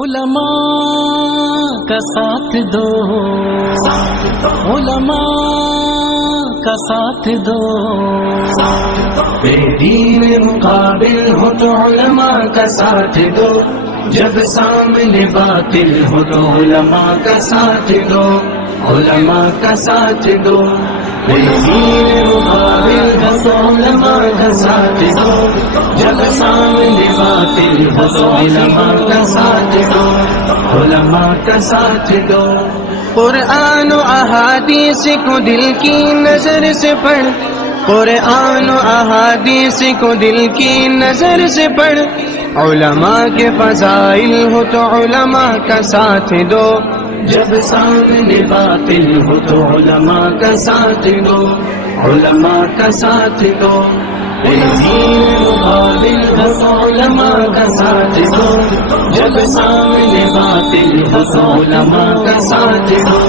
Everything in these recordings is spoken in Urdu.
علماء کا ساتھ دو، علماء کا ساتھ دو، بے دین مقابل ہو تو علماء کا ساتھ دو، جب سامنے باطل ہو تو علماء کا ساتھ دو، علماء کا ساتھ دو، بے دین مقابل ہو تو علماء کا ساتھ دو، جب سامنے باطل ہو تو علماء کا ساتھ دو، علماء کا ساتھ دو۔ قرآن و احادیث کو دل کی نظر سے پڑھ، قرآن و احادیث کو دل کی نظر سے پڑھ، علماء کے فضائل ہو تو علماء کا ساتھ دو، جب سامنے باطل ہو تو علماء کا ساتھ دو، علماء کا ساتھ دو، بے دین مقابل ہو تو علماء کا ساتھ دو، جب سامنے باطل ہو تو علماء کا ساتھ دو،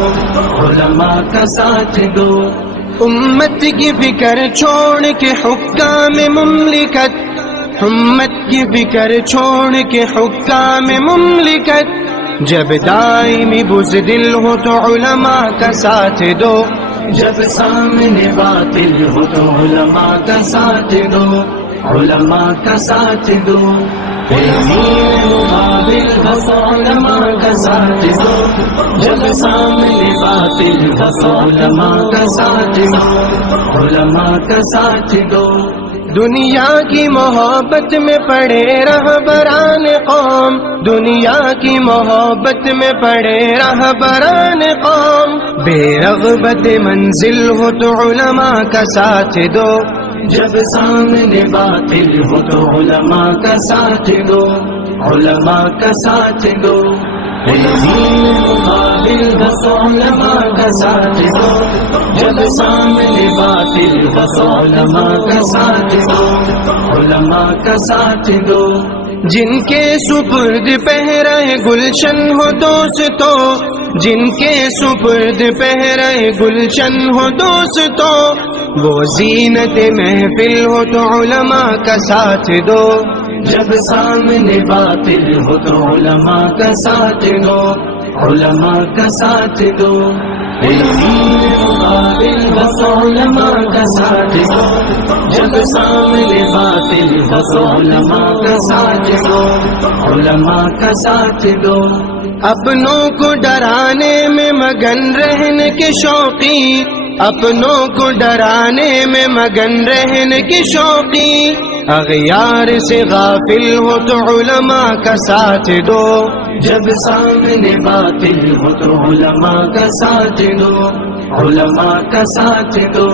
علماء کا ساتھ دو۔ امت کی فکر چھوڑ کے حکام مملکت، امت کی فکر چھوڑ کے حکام مملکت، جب دائمی بزدل ہو تو علماء کا ساتھ دو، جب سامنے باطل ہو تو علماء کا ساتھ دو، علماء کا ساتھ دو، بے دین مقابل ہو تو علماء کا ساتھ دو، جب سامنے باطل ہو تو علماء کا ساتھ دو، علماء کا ساتھ دو۔ دنیا کی محبت میں پڑے رہبران قوم، دنیا کی محبت میں پڑے رہبران قوم، بے رغبت منزل ہو تو علماء کا ساتھ دو، جب سامنے باطل ہو تو علماء کا ساتھ دو، علماء کا ساتھ دو، بے دین مقابل ہو تو علماء کا ساتھ دو، جب سامنے باطل ہو تو علماء کا ساتھ دو، علماء کا ساتھ دو۔ جن کے سپرد پہرہ گلشن ہو دوستو، جن کے سپرد پہرہ گلشن ہو دوستو، وہ زینت محفل ہو تو علماء کا ساتھ دو، جب سامنے باطل ہو تو علماء کا ساتھ دو، علماء کا ساتھ دو، بے دین مقابل ہو تو علماء کا ساتھ دو، جب سامنے باطل ہو تو علماء کا ساتھ دو، علماء کا ساتھ دو۔ اپنوں کو ڈرانے میں مگن رہنے کے شوقی، اپنوں کو ڈرانے میں مگن رہنے کے شوقی، اغیار سے غافل ہو تو علماء کا ساتھ دو، جب سامنے باطل ہو تو علماء کا ساتھ دو، علماء کا ساتھ دو،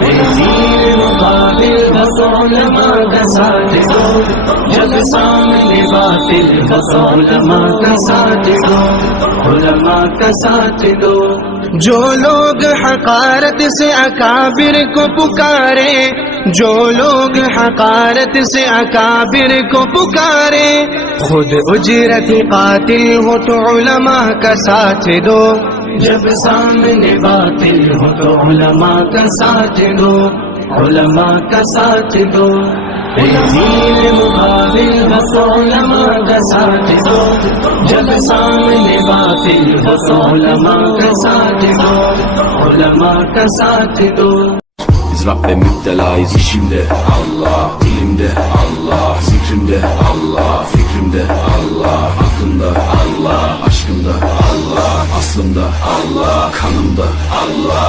بے دین مقابل ہو تو علماء کا ساتھ دو، جب سامنے باطل ہو تو علماء کا ساتھ دو، علماء کا ساتھ دو۔ جو لوگ حقارت سے اکابر کو پکارے، جو لوگ حقارت سے اکابر کو پکارے، خود اجرت قاتل ہو تو علماء کا ساتھ دو، جب سامنے باطل ہو تو علماء کا ساتھ دو، علماء کا ساتھ دو، بے دین مقابل ہو تو علماء کا ساتھ دو، جب سامنے باطل ہو تو علماء کا ساتھ دو، علماء کا ساتھ dو۔ Rabbe müptelayız içimde Allah, dilimde Allah, zikrimde Allah, fikrimde Allah, aklımda Allah, aşkımda Allah, aslımda Allah, kanımda Allah.